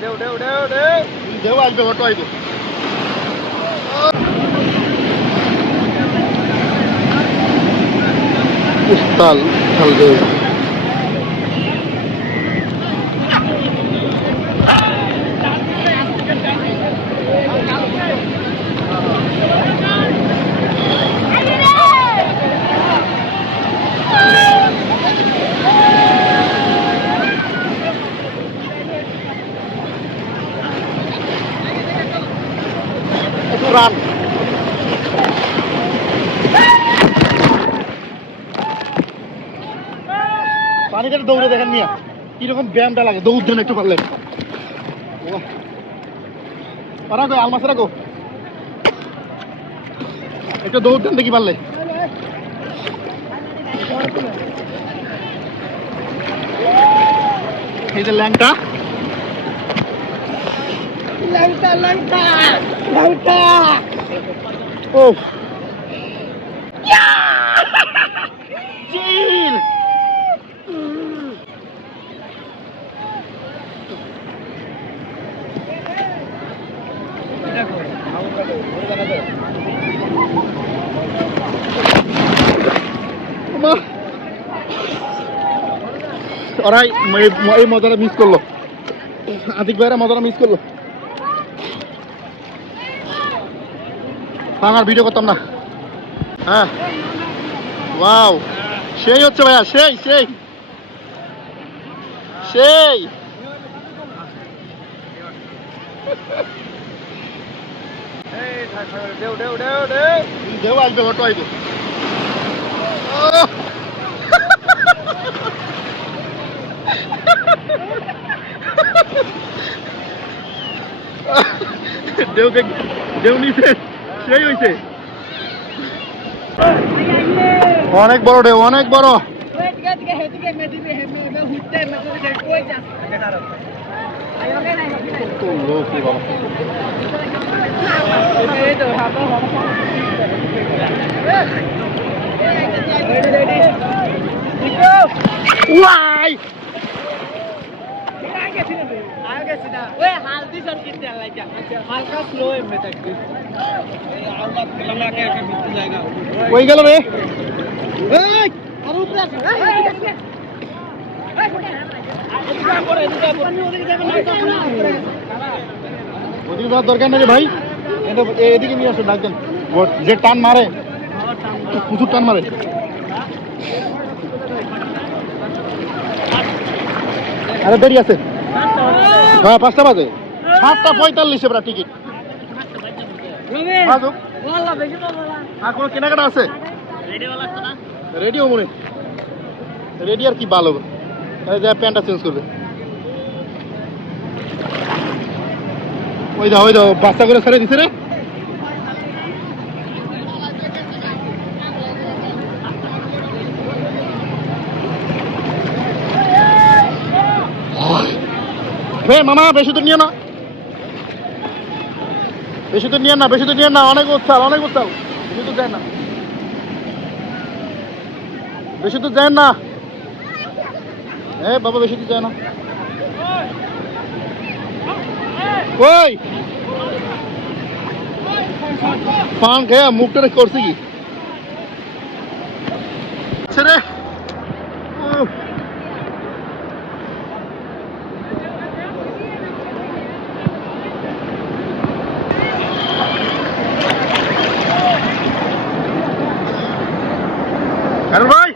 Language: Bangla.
দেও আসবে অটো আইব উস্তাল খালদে রান পানিতে দৌড়ে দেখেন মিয়া কিরকম ব্যায়ামটা লাগে দৌড় দেন একটু পারলেন পারাগো আলমাস রাখো একটু দৌড় দেন দেখি পারলে এই যে ল্যাংটা ল্যাংটা ল্যাংটা ল্যাংটা ও চিল ওরাই এই মজাটা মিস করলো আতিক ভাইরা মজাটা মিস করলো আর ভিডিও করতাম না হ্যাঁ ওয়াও সেই হচ্ছে ভাইয়া সেই সেই সেই দেও আসবে অটো আইব দেও নিছে সেই হইছে অনেক বড় ঢেউ অনেক বড় ওয়াই ওই গেল রে দরকার নেই ভাই এদিকে নিয়ে আসো ডাকবেন যে টান মারে প্রচুর টান মারে আরে দেরি আছে হ্যাঁ 5টা বাজে 7:45 এবার টিকিট আর কোনো কেনাকাটা আছে রেডিও মনে রেডি আর কি ভালো যা প্যান্টটা চেঞ্জ করবে ওই দাও বাচ্চা করে ছেড়ে দিছে রে মামা বেশি তো নিয়ে না বেশি তো নিয়ে না অনেক উচ্ছাল বেশি তো যায় না বাবা বেশি তো যায় না ওই পান খেয়ে মুখটা করছে কি রে ভাই